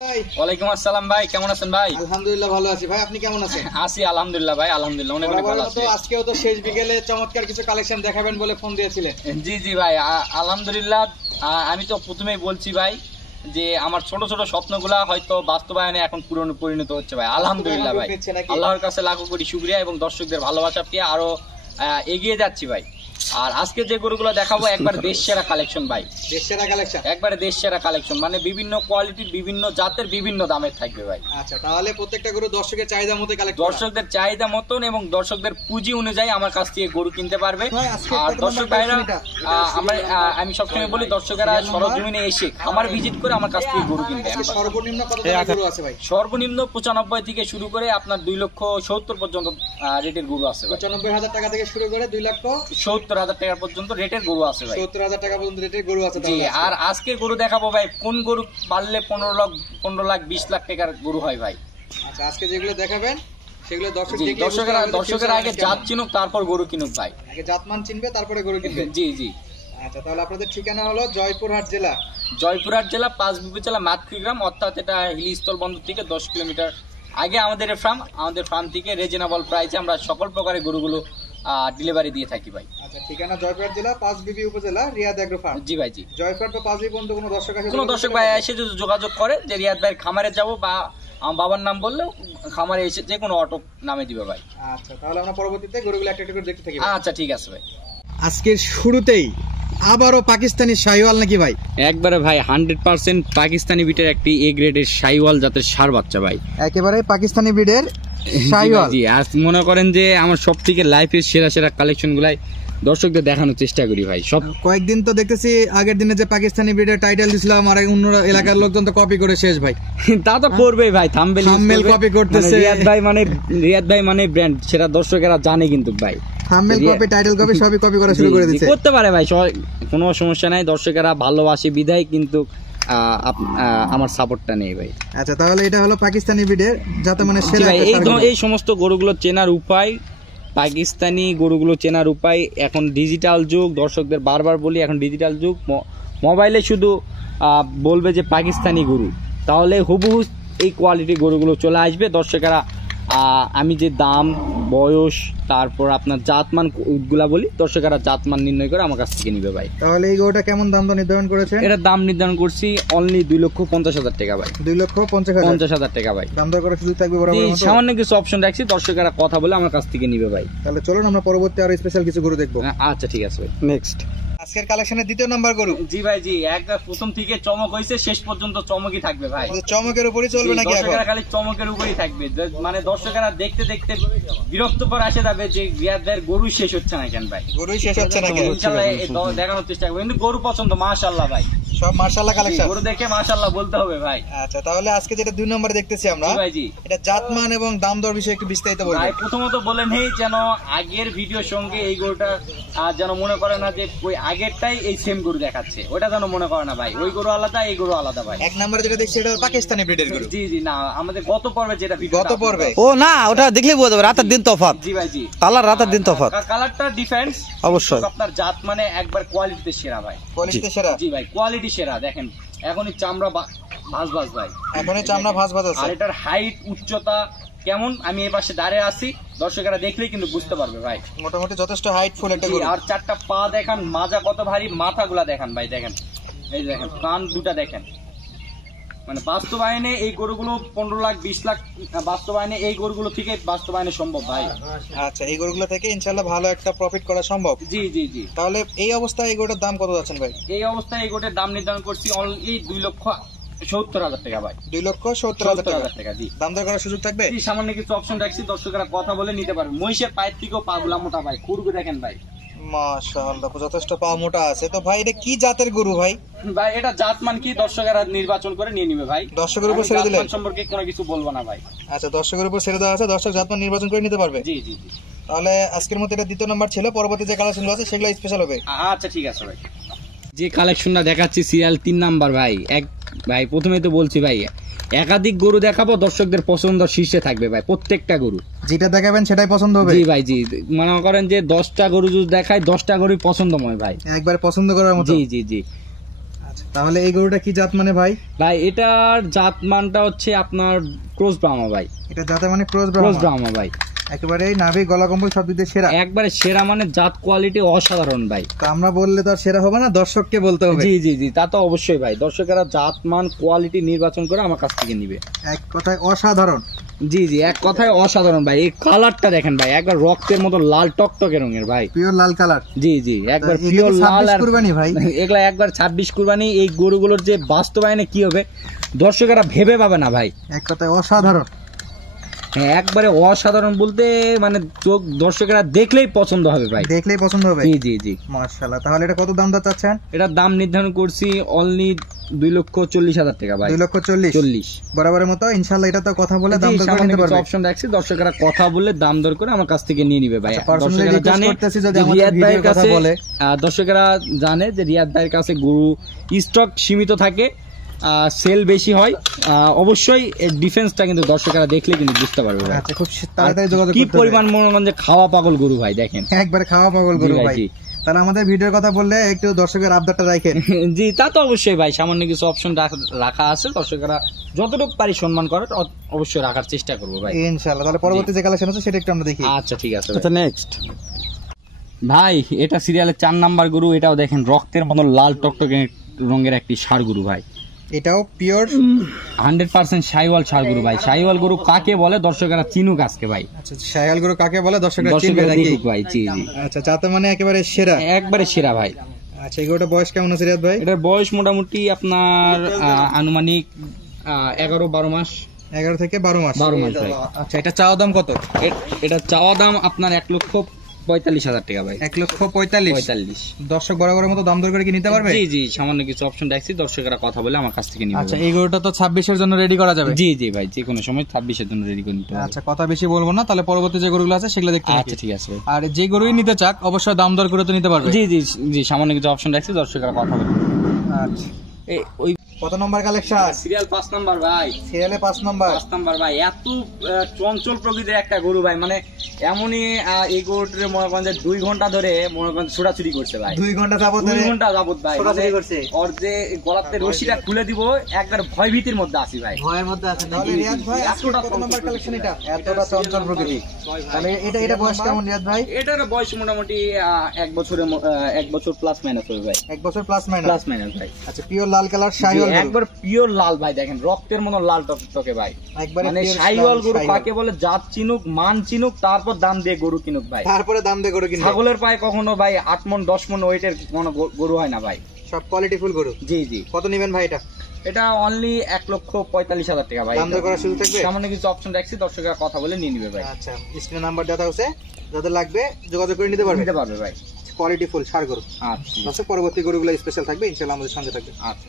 ওয়ালাইকুম আসসালাম ভাই, কেমন আছেন ভাই? আলহামদুলিল্লাহ ভালো আছি ভাই, আপনি কেমন আছেন? আছি আলহামদুলিল্লাহ ভাই, আলহামদুলিল্লাহ অনেক ভালো আছি। আজকেও তো শেষ বিকেলে চমৎকার কিছু কালেকশন দেখাবেন বলে ফোন দিয়েছিলেন। জি জি ভাই, আলহামদুলিল্লাহ। আমি তো প্রথমেই বলছি ভাই যে আমার ছোট ছোট স্বপ্নগুলা হয়তো বাস্তবায়নে এখন পরিণত হচ্ছে ভাই, আলহামদুলিল্লাহ ভাই। আল্লাহর কাছে লাখো কোটি শুকরিয়া এবং দর্শকদের ভালোবাসা পেয়ে আরো এগিয়ে যাচ্ছি ভাই। আর আজকে যে গরুগুলো দেখাবো একবার দেশ সেরা কালেকশন ভাই, দেশ সেরা কালেকশন, একবারে দেশ সেরা কালেকশন, মানে বিভিন্ন কোয়ালিটির, বিভিন্ন জাতের, বিভিন্ন দামের থাকবে ভাই। আচ্ছা, তাহলে প্রত্যেকটা গরু দর্শকের চাহিদা মতো কালেক্ট, দর্শকদের চাহিদা মতন এবং দর্শকদের পুঁজি অনুযায়ী আমার কাছ থেকে গরু কিনতে পারবে। আর দর্শক ভাইরা, আমি সবসময় বলি দর্শকেরা সরজমিনে এসে খামার ভিজিট করে আমার কাছ থেকে গরু কিনবে। সর্বনিম্ন কত টাকা গরু আছে ভাই? সর্বনিম্ন 95 থেকে শুরু করে আপনার 2,70,000 পর্যন্ত রেটের গরু আছে। 95,000 টাকা থেকে শুরু করে 2,70,000 টাকা পর্যন্ত রেটের গরু আছে ভাই। 70,000 টাকা পর্যন্ত রেটের গরু আছে। জি, আর আজকে গরু দেখাবো ভাই, কোন গরু পারলে 15 লাখ 20 লাখ টাকার গরু হয় ভাই। আচ্ছা, আজকে যেগুলো দেখাবেন সেগুলো দর্শকেরা আগে জাত চিনুক, তারপর গরু কিনুক ভাই। আগে জাতমান চিনবে, তারপরে গরু কিনবে। জি জি। আচ্ছা, তাহলে আপনাদের ঠিকানা হলো জয়পুরহাট জেলা, 5 জেলা মাতৃ গ্রাম, অর্থাৎ এটা হিলিস্থল বন্দর থেকে 10 কিলোমিটার আগে আমাদের ফার্ম থেকে রিজনেবল প্রাইসে আমরা সকল প্রকারের গরুগুলো ডেলিভারি দিয়ে থাকি ভাই। আচ্ছা, ঠিকানা জয়পুরহাট জেলা, পাঁচবিবি উপজেলা, রিয়াদ এগ্রো ফার্ম। জি ভাই জি। জয়পুরহাট বা পাঁচবিবি পর্যন্ত কোনো দর্শক ভাই এসে যদি যোগাযোগ করে যে রিয়াদ ভাইয়ের খামারে যাব বা আমার বাবার নাম বললেও খামারে এসে যে কোনো অটো নামে দিবে ভাই। আচ্ছা, তাহলে আমরা পরবর্তীতে গরুগুলো একটা করে দেখতে থাকি। আচ্ছা ঠিক আছে ভাই। আজকের শুরুতেই আবারও পাকিস্তানি শাহিওয়াল নাকি ভাই? একবারে ভাই 100% পাকিস্তানি বিটের একটি এ গ্রেডের শাহিওয়াল জাতের ষাঁড় বাচ্চা ভাই, একেবারে পাকিস্তানি ব্রিডের শাহিওয়াল। জি, আজ মনে করেন যে আমার সবথেকে লাইফের সেরা সেরা কালেকশন গুলাই দর্শকদের দেখানোর চেষ্টা করি ভাই। সব কয়েকদিন তো দেখতেছি আগের দিনে যে পাকিস্তানি ব্রিডের টাইটেল দিছিলাম, আর অন্য এলাকার লোকজন তো কপি করে শেষ ভাই। তা তো করবেই ভাই, থাম্বনেল কপি করতেছে। রিয়াদ ভাই মানে ব্র্যান্ড, সেটা দর্শকেরা জানে কিন্তু ভাই। থাম্বনেল কপি, টাইটেল কপি সবই কপি করা শুরু করে দিয়েছে। করতে পারে ভাই, কোনো সমস্যা নাই, দর্শকেরা ভালোবাসে বিধায় কিন্তু আমার সাপোর্টটা নেই ভাই। আচ্ছা, তাহলে এটা হলো পাকিস্তানি ব্রিডের যাতে মানে সেরা। এই সমস্ত গরুগুলো চেনার উপায়, পাকিস্তানি গরুগুলো চেনার উপায়, এখন ডিজিটাল যুগ, দর্শকদের বারবার বলি এখন ডিজিটাল যুগ। মোবাইলে শুধু বলবে যে পাকিস্তানি গরু, তাহলে হুবহু এই কোয়ালিটির গরুগুলো চলে আসবে। দর্শকেরা আমি যে দাম, বয়স, তারপর আপনার জাতমান গুলা বলি, দর্শকেরা জাতমান নির্ণয় করে আমার কাছ থেকে নিবে ভাই। তাহলে এই গরুটা কেমন দাম নির্ধারণ করেছেন? এটার দাম নির্ধারণ করছি অনলি 2,50,000 টাকা ভাই। 2,50,000 টাকা ভাই। দাম দর করার সুযোগ থাকবে বরাবর মতো? সামান্য কিছু অপশন রাখছি, দর্শকেরা কথা বলে আমার কাছ থেকে নিবে ভাই। তাহলে চলুন আমরা পরবর্তী আরো স্পেশাল কিছু গরু দেখবো। আচ্ছা ঠিক আছে ভাই। নেক্সট আজকের কালেকশনের দ্বিতীয় নাম্বার গরু। জি ভাই জি, একদম প্রথম থেকে চমক হইছে, শেষ পর্যন্ত চমকই থাকবে ভাই। চমকের উপরই চলবে নাকি? দর্শকেরা খালি চমকের উপরই থাকবে, মানে দর্শকেরা দেখতে দেখতে বিরক্ত করে আসে যাবে যে রিয়াদ ভাইয়ের গরু শেষ হচ্ছে না কেন ভাই, গরুই শেষ হচ্ছে না কেন? ইনশাআল্লাহ দেখানোর চেষ্টা করব, কিন্তু গরু পছন্দ মাশাআল্লাহ ভাই, সব মাশাআল্লাহ কালেকশন, গরু দেখে মাশাআল্লাহ বলতে হবে ভাই। আচ্ছা, তাহলে আজকে যেটা 2 নম্বরে দেখতেছি আমরা, ভাই জি, এটা জাতমান এবং দাম দর বিষয়ে একটু বিস্তারিত বলুন ভাই। প্রথমত বলে নেই যেন আগের ভিডিওর সঙ্গে এই গরুটা যেন মনে করে না যে ওই আগেরটাই এই সেম গরু দেখাচ্ছে, ওটা যেন মনে করে না ভাই, ওই গরু আলাদা এই গরু আলাদা ভাই। 1 নম্বরে যেটা দেখছি এটা পাকিস্তানি ব্রিডের গরু। জি জি, না আমাদের গত পর্বে যেটা ভিডিও, গত পর্বে ও না, ওটা দেখলেই বোঝা যাবে রাতের দিন তফাৎ। জি ভাই জি, কালার রাতের দিন তফাৎ, কালারটা ডিফারেন্স অবশ্যই। আপনার জাত মানে একবার কোয়ালিটিতে সেরা ভাই, কোয়ালিটিতে সেরা। জি ভাই, কোয়ালিটি সেরা। দেখেন এখনই চামড়া ভাঁজ ভাই, এখনই চামড়া ভাঁজ আছে। আর এটার হাইট, উচ্চতা কেমন, আমি এই পাশে দাঁড়িয়ে আছি, দর্শকেরা দেখলেই কিন্তু বুঝতে পারবে ভাই। মোটামুটি যথেষ্ট হাইটফুল একটা গরু। আর 4টা পা দেখেন, মাজা কত ভারী, মাথাগুলা দেখেন ভাই, দেখেন এই দেখেন, কান দুটা দেখেন, মানে বাস্তবায়নে এই গরুগুলো 15 লাখ 20 লাখ বাস্তবায়নে এই গরুগুলো থেকে বাস্তবায়নে সম্ভব ভাই। আচ্ছা, এই গরুগুলো থেকে ইনশাআল্লাহ ভালো একটা প্রফিট করা সম্ভব। জি জি জি। তাহলে এই অবস্থায় এই গরুটার দাম কত যাচ্ছেন ভাই? এই অবস্থায় এই গরুটার দাম নির্ধারণ করছি অনলি 2,70,000 টাকা ভাই। 2,70,000 টাকা। জি, দাম দর করার সুযোগ থাকবে? সামান্য কিছু অপশন রাখছি, দর্শকেরা কথা বলে নিতে পারবে। মহিষের পায়ের থেকেও পা গুলা মোটা ভাই, খুরগু দেখেন ভাই, মাশাআল্লাহ যথেষ্ট পা মোটা আছে। তো ভাই এটা কি জাতের গরু ভাই? ভাই এটা জাতমান কি দর্শকেরা নির্বাচন করে নিয়ে নিবে ভাই, দর্শকের উপর ছেড়ে দিলেন? সম্পর্কে কোনো কিছু বলবো না ভাই। আচ্ছা, দর্শকের উপর ছেড়ে দেওয়া আছে, দর্শক জাতমান নির্বাচন করে নিতে পারবে। জি জি জি। তাহলে আজকের মতো এটা দ্বিতীয় নাম্বার ছিল, পরবর্তী যে কালেকশন আছে সেগুলো স্পেশাল হবে। আচ্ছা ঠিক আছে ভাই। যে কালেকশনটা দেখাচ্ছি সিরিয়াল 3 নাম্বার ভাই। ভাই প্রথমেই তো বলছি ভাই, একাধিক গরু দেখাবো, দর্শকদের পছন্দ শীর্ষে থাকবে ভাই, প্রত্যেকটা গরু যেটা দেখাবেন সেটাই পছন্দ হবে। জি ভাই জি, মনে করেন যে 10টা গরু যদি দেখায় 10টা গরুই পছন্দময় ভাই, একবার পছন্দ করার মতো। জি জি জি। আচ্ছা, তাহলে এই গরুটা কি জাত মানে ভাই? ভাই এটার জাত মানটা হচ্ছে আপনার ক্রস ব্রাহ্মা ভাই। এটা জাতে মানে ক্রস ব্রাহ্মা ভাই, একেবারে নাভি গলা কম্বল সব দিক দিয়ে সেরা, একবারে সেরা, মানে জাত কোয়ালিটি অসাধারণ ভাই। তো আমরা বললে তো আর সেরা হবে না, দর্শককে বলতে হবে। জি জি জি, তা তো অবশ্যই ভাই, দর্শকেরা জাত মান কোয়ালিটি নির্বাচন করে আমার কাছ থেকে নিবে। এক কথায় অসাধারণ। জি জি, এক কথায় অসাধারণ ভাই। এই কালারটা দেখেন ভাই, একবার রক্তের মতো লাল টকটকে রঙের ভাই, পিওর লাল কালার। জি জি, একবার এগুলো পিওর লাল। 26 কুরবানি ভাই, এগুলা একবার 26 কুরবানি। এই গরুগুলোর যে বাস্তবায়নে কি হবে দর্শকেরা ভেবে পাবে না ভাই। এক কথায় অসাধারণ। হ্যাঁ, একবারে অসাধারণ বলতে মানে চোখ দর্শকেরা দেখলেই পছন্দ হবে ভাই, দেখলেই পছন্দ হবে। জি জি জি। মাশাআল্লাহ, তাহলে এটা কত দাম চাচ্ছেন? এটার দাম নির্ধারণ করছি অনলি 2,40,000 টাকা ভাই। 2,40,000 বরাবরের মতো ইনশাআল্লাহ। এটা তো কথা বলে দাম দর করে নিতে পারবে। অপশন রাখছি, দর্শকেরা কথা বলে দাম দর করে আমার কাছ থেকে নিয়ে নিবে ভাই। পার্সোনালি দর্শকেরা রিকোয়েস্ট জানে করতেছি যদি যে আমাদের রিয়াদ ভাইয়ের ভিডিওর কথা কাছে, বলে, দর্শকেরা জানে যে রিয়াদ ভাইয়ের কাছে গরু স্টক সীমিত থাকে, সেল বেশি হয়। অবশ্যই ডিফেন্সটা কিন্তু দর্শকেরা দেখলে কিন্তু বুঝতে পারবে ভাই। আচ্ছা, খুব তাড়াতাড়ি যোগাযোগ করতে কি হবে। পরিমাণ মনে করেন যে খাওয়া পাগল গরু ভাই, দেখেন একবারে খাওয়া পাগল গরু জি ভাই, ভাই। জি। তাহলে আমাদের ভিডিওর কথা বললে একটু দর্শকের আবদারটা রাখেন। জি, তা তো অবশ্যই ভাই, সামান্য কিছু অপশন রাখা আছে, দর্শকেরা যতটুকু পারি সম্মান করার অবশ্যই রাখার চেষ্টা করবো ভাই ইনশাআল্লাহ। তাহলে পরবর্তী যে কালেকশন আছে সেটা একটু আমরা দেখি। আচ্ছা ঠিক আছে। আচ্ছা, নেক্সট ভাই এটা সিরিয়ালের 4 নাম্বার গরু। এটাও দেখেন রক্তের মতো লাল টকটকে রঙের একটি ষাঁড় গরু ভাই। এটাও পিওর 100% শাইওয়াল ষাঁড় গরু ভাই। শাইওয়াল গরু কাকে বলে দর্শকেরা চিনুক আজকে ভাই। আচ্ছা, শায়াল গরু কাকে বলে দর্শকরা চিনবে দর্শকেরা নাকি? দেখুক ভাই, জি জি। আচ্ছা, যাতে মানে একেবারে সেরা, একবারে সেরা ভাই। আচ্ছা, এই গরুটা বয়স কেমন আছে রিয়াদ ভাই? এটার বয়স মোটামুটি আপনার আনুমানিক 11-12 মাস। 11 থেকে 12 মাস। 12 মাস ভাই। আচ্ছা, এটা চাওয়া দাম কত? এটা চাওয়া দাম আপনার 1,45,000 টাকা ভাই। 1,45,000। দর্শক বরাবরের মতো দাম দর করে কি নিতে পারবে? জি জি, সামান্য কিছু অপশন রাখছি, দর্শকেরা কথা বলে আমার কাছ থেকে নিবে। আচ্ছা, এই গরুটা তো 26 এর জন্য রেডি করা যাবে? জি জি ভাই, যে কোনো সময় 26 এর জন্য রেডি করে নিতে হবে। আচ্ছা, কথা বেশি বলবো না, তাহলে পরবর্তী যে গরুগুলো আছে সেগুলো দেখতে আচ্ছা ঠিক আছে ভাই। আর যে গরুই নিতে চাক অবশ্যই দাম দর করে তো নিতে পারবে? জি জি জি, সামান্য কিছু অপশন রাখছি, দর্শকেরা কথা বলে। আচ্ছা, এই ওই কত নম্বর কালেকশন? সিরিয়াল 5 নাম্বার ভাই। সিরিয়ালে 5 নম্বর। 5 নাম্বার ভাই, এত চঞ্চল প্রকৃতির একটা গরু ভাই, মানে এমনই এই গরুটির মনে করেন যে 2 ঘন্টা ধরে মনে করেন ছোটাছুটি করছে ভাই। 2 ঘন্টা যাবত 2 ঘন্টা যাবত ভাই ছোটাছুটি করছে। ওর যে গলাতে রশিটা খুলে দিব, একবার ভয় ভীতির মধ্যে আছি ভাই। ভয়ের মধ্যে আছে। তাহলে রিয়াদ ভাই আজকে কত নম্বর কালেকশন এটা? এতটা চঞ্চল প্রকৃতি। তাহলে এটা বয়স কেমন রিয়াদ ভাই? এটার বয়স মোটামুটি 1 বছর প্লাস মাইনাস হবে ভাই। 1 বছর প্লাস প্লাস মাইনাস ভাই। আচ্ছা, পিওর লাল কালার শাহিওয়াল গরু। একবার পিওর লাল ভাই, দেখেন রক্তের মতো লাল টকটকে ভাই। একবারে মানে pure শাইওয়াল গরু শাহিওয়াল। কাকে বলে, জাত চিনুক, মান চিনুক, তারপর দাম দিয়ে গরু কিনুক ভাই। তারপরে দাম দিয়ে গরু কিনবে। ছাগলের পায়ে কখনো ভাই 8 মণ 10 মণ ওয়েটের কোনো গরু হয় না ভাই। সব কোয়ালিটি ফুল গরু। জি জি। কত নেবেন ভাই এটা? এটা অনলি 1,45,000 টাকা ভাই। দাম দর করার সুযোগ থাকবে? সামান্য কিছু অপশন রাখছি, দর্শকরা কথা বলে নিয়ে নিবে ভাই। আচ্ছা, স্ক্রিনে নাম্বার দেওয়া আছে, যাদের লাগবে যোগাযোগ করে নিতে পারবে। নিতে পারবে ভাই। কোয়ালিটি ফুল ষাঁড় গরু। আচ্ছা আচ্ছা, পরবর্তী গরুগুলো স্পেশাল থাকবে ইনশাআল্লাহ আমাদের সঙ্গে থাকবে। আচ্ছা।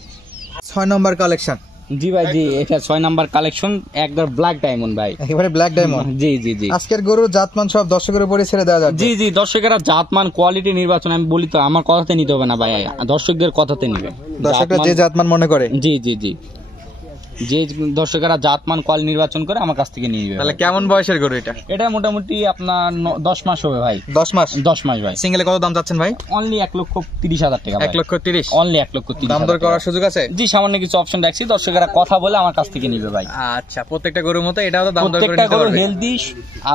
6 নম্বর কালেকশন। জি ভাই জি, এটা 6 নাম্বার কালেকশন, একদম ব্ল্যাক ডায়মন্ড ভাই। একেবারে ব্ল্যাক ডায়মন্ড। জি জি জি। আজকের গরুর জাতমান সব দর্শকের উপরে ছেড়ে দেওয়া যাবে। জি জি, দর্শকেরা জাতমান কোয়ালিটি নির্বাচন আমি বলি তো, আমার কথাতে নিতে হবে না ভাই, দর্শকদের কথাতে নিবে। দর্শকরা যে জাতমান মনে করে। জি জি জি, যে দর্শকেরা জাতমান কোয়াল নির্বাচন করে আমার কাছ থেকে নিয়ে নিবে। তাহলে কেমন বয়সের গরু এটা? এটা মোটামুটি আপনার 10 মাস হবে ভাই। 10 মাস। 10 মাস ভাই। সিঙ্গেলে কত দাম চাচ্ছেন ভাই? অনলি 1,30,000 টাকা ভাই। 1,30,000। অনলি 1,30,000। দাম দর করার সুযোগ আছে? জি, সামান্য কিছু অপশন রাখছি, দর্শকেরা কথা বলে আমার কাছ থেকে নিবে ভাই। আচ্ছা, প্রত্যেকটা গরুর মতো এটাও তো দাম দর করে প্রত্যেকটা নিতে গরু পারবে? হেলদি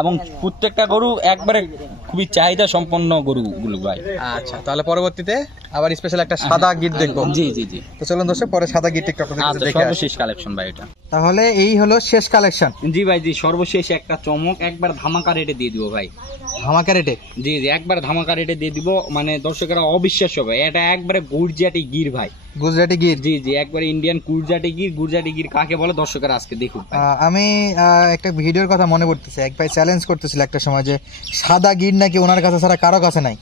এবং প্রত্যেকটা গরু একবারে খুবই চাহিদা সম্পন্ন গরুগুলো ভাই। আচ্ছা, তাহলে পরবর্তীতে আবার স্পেশাল একটা সাদা গিট দেখবো। জি জি জি। তো চলুন দর্শক, পরে সাদা গিট একটু আপনাদের কাছে আচ্ছা, দেখে আসি। সর্বশেষ কালেকশন ভাই এটা। তাহলে এই হলো শেষ কালেকশন। জি ভাই জি, সর্বশেষ একটা চমক, একবার ধামাকা রেটে দিয়ে দিব ভাই। ধামাকা রেটে? জি জি, একবার ধামাকা রেটে দিয়ে দিব, মানে দর্শকেরা অবিশ্বাস্য হবে। এটা একবারে গুজরাটি গির ভাই। গুজরাটি গির? জি জি, একবারে ইন্ডিয়ান গুজরাটি গির। গুজরাটি গির কাকে বলে দর্শকেরা আজকে দেখুক ভাই। আমি একটা ভিডিওর কথা মনে পড়তেছে, এক ভাই চ্যালেঞ্জ করতেছিল একটা সময় যে সাদা গির নাকি ওনার কাছে ছাড়া কারো কাছে নাই।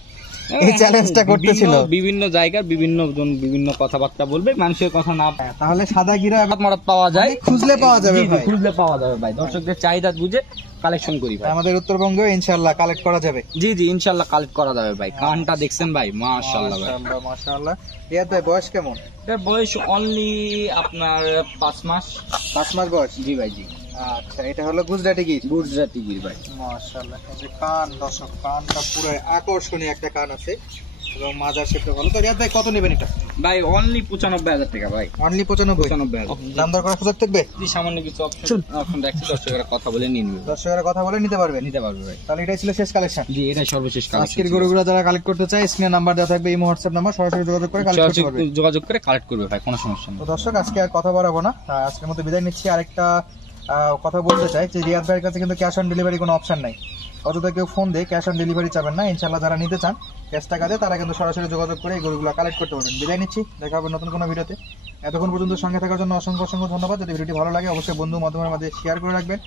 এই চ্যালেঞ্জটা করতেছিল। বিভিন্ন জায়গার বিভিন্ন জন বিভিন্ন কথাবার্তা বলবে, মানুষের কথা না তাহলে সাদা গিরা মারাত পাওয়া যায়, খুঁজলে পাওয়া যাবে জি জি, ভাই। খুঁজলে পাওয়া যাবে ভাই। দর্শকদের চাহিদা বুঝে কালেকশন করি ভাই। আমাদের উত্তরবঙ্গে ইনশাআল্লাহ কালেক্ট করা যাবে। জি জি, ইনশাআল্লাহ কালেক্ট করা যাবে ভাই। কানটা দেখছেন ভাই, মাশাআল্লাহ ভাই। মাশাআল্লাহ মাশাআল্লাহ। রিয়াদ ভাই বয়স কেমন? এর বয়স অনলি আপনার 5 মাস। 5 মাস বয়স? জি ভাই জি। আচ্ছা, এটা হলো গুজরাটি গির। গুজরাটি গির ভাই। মাশাআল্লাহ। এই যে কান, দর্শক কানটা পুরো আকর্ষণীয় একটা কান আছে এবং মাজার শেপটা ভালো। তো রিয়াদ ভাই কত নেবেন এটা? ভাই অনলি 95,000 টাকা ভাই, অনলি 95। 95,000। দাম দর করার সুযোগ থাকবে? যদি সামান্য কিছু অপশন রাখছি, দর্শকেরা কথা বলে নিয়ে নেবে, দর্শকেরা কথা বলে নিতে পারবে। ভাই। তাহলে এটাই ছিল শেষ কালেকশন। জি, এটাই সর্বশেষ আজকের গরুগুলো যারা কালেক্ট করতে চায় স্ক্রিনে নাম্বার দেওয়া থাকবে, ইমো হোয়াটসঅ্যাপ নাম্বার, সরাসরি যোগাযোগ করে কালেক্ট করতে পারবে। যোগাযোগ করে কালেক্ট করবে ভাই, কোনো সমস্যা নেই। তো দর্শক আজকে আর কথা বাড়াবো না, আজকের মতো বিদায় নিচ্ছি। আরেকটা কথা বলতে চাই যে রিয়াদ ভাইয়ের কাছে কিন্তু ক্যাশ অন ডেলিভারি কোনো অপশন নাই। অযথা কেউ ফোন দিয়ে ক্যাশ অন ডেলিভারি চাবেন না। ইনশাল্লাহ যারা নিতে চান ক্যাশ টাকা দিয়ে তারা কিন্তু সরাসরি যোগাযোগ করে এই গরুগুলো কালেক্ট করতে পারবেন। বিদায় নিচ্ছি, দেখা হবে নতুন কোনো ভিডিওতে। এতক্ষণ পর্যন্ত সঙ্গে থাকার জন্য অসংখ্য ধন্যবাদ। যদি ভিডিওটি ভালো লাগে অবশ্যই বন্ধু মাধ্যমের মাঝে শেয়ার করে রাখবেন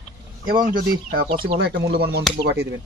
এবং যদি পসিবল হয় একটা মূল্যবান মন্তব্য পাঠিয়ে দেবেন।